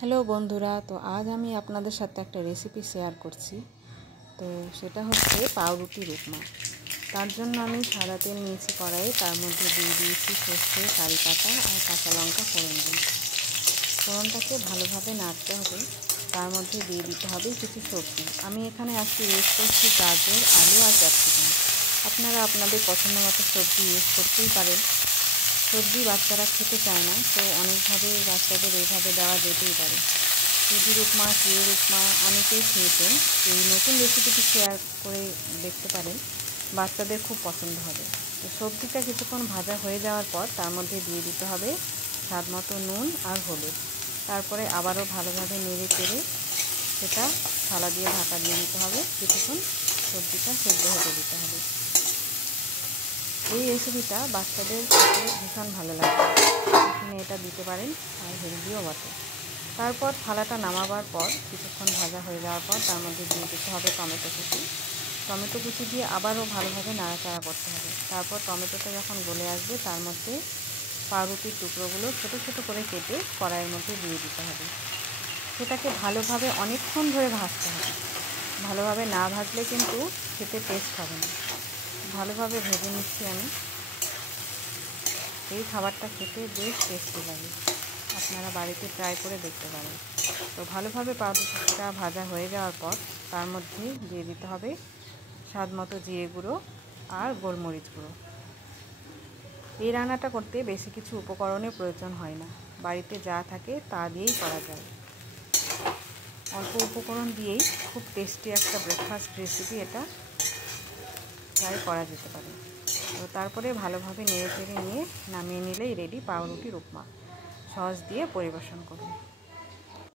Hello বন্ধুরা, তো আজ আমি আপনাদের সাথে একটা রেসিপি শেয়ার করছি। তো সেটা হচ্ছে পাউরুটির উপমা। তার জন্য আমি সাদা তেল নিয়েছি কড়াইয়ে, তার মধ্যে দিয়ে দিয়েছি সর্ষে, কারি পাতা আর কাঁচা লঙ্কা ফোড়ন দিয়ে। ফোড়নটাকে ভালোভাবে নাড়তে হবে। তার মধ্যে দিয়ে দিতে হবে কিছু সবজি। আমি এখানে আজকে ইউজ করছি গাজর, আলু আর ক্যাপসিকাম। আপনারা আপনাদের পছন্দ মতো সবজি ইউজ করতেই পারেন। সবজি বাচ্চারা খেতে চায় না, তো অনেকভাবে বাচ্চাদের এইভাবে দেওয়া যেতেই পারে। সুজির উপমা, চিড়ের উপমা অনেকেই খেয়েছেন। এই নতুন রেসিপিটি শেয়ার করে দেখতে পারেন, বাচ্চাদের খুব পছন্দ হবে। তো সবজিটা কিছুক্ষণ ভাজা হয়ে যাওয়ার পর তার মধ্যে দিয়ে দিতে হবে স্বাদ মতো নুন আর হলুদ। তারপরে আবারও ভালোভাবে নেড়ে চেড়ে সেটা থালা দিয়ে ঢাকা দিয়ে দিতে হবে। কিছুক্ষণ সবজিটা সেদ্ধ হতে দিতে হবে। এই রেসিপিটা বাচ্চাদের খেতে ভীষণ ভালো লাগে। টিফিনে এটা দিতে পারেন, আর হেলদিও বটে। তারপর থালাটা নামাবার পর কিছুক্ষণ ভাজা হয়ে যাওয়ার পর তার মধ্যে দিয়ে দিতে হবে টমেটো কুচি। টমেটো কুচি দিয়ে আবারও ভালোভাবে নাড়াচাড়া করতে হবে। তারপর টমেটোটা যখন গলে আসবে তার মধ্যে পাউরুটির টুকরোগুলো ছোটো ছোটো করে কেটে কড়াইয়ের মধ্যে দিয়ে দিতে হবে। সেটাকে ভালোভাবে অনেকক্ষণ ধরে ভাজতে হবে। ভালোভাবে না ভাজলে কিন্তু খেতে টেস্ট হবে না। ভালোভাবে ভেজে নিচ্ছি আমি। এই খাবারটা খেতে বেশ টেস্টি লাগে, আপনারা বাড়িতে ট্রাই করে দেখতে পারেন। তো ভালোভাবে পাউরুটিটা ভাজা হয়ে যাওয়ার পর তার মধ্যে দিয়ে দিতে হবে স্বাদ মতো জিরে গুঁড়ো আর গোলমরিচ গুঁড়ো। এই রান্নাটা করতে বেশি কিছু উপকরণের প্রয়োজন হয় না, বাড়িতে যা থাকে তা দিয়েই করা যায়। অল্প উপকরণ দিয়েই খুব টেস্টি একটা ব্রেকফাস্ট রেসিপি এটা ট্রাই করা যেতে পারে। তো তারপরে ভালোভাবে নেড়ে চেড়ে নিয়ে নামিয়ে নিলেই রেডি পাউরুটির উপমা। সস দিয়ে পরিবেশন করুন।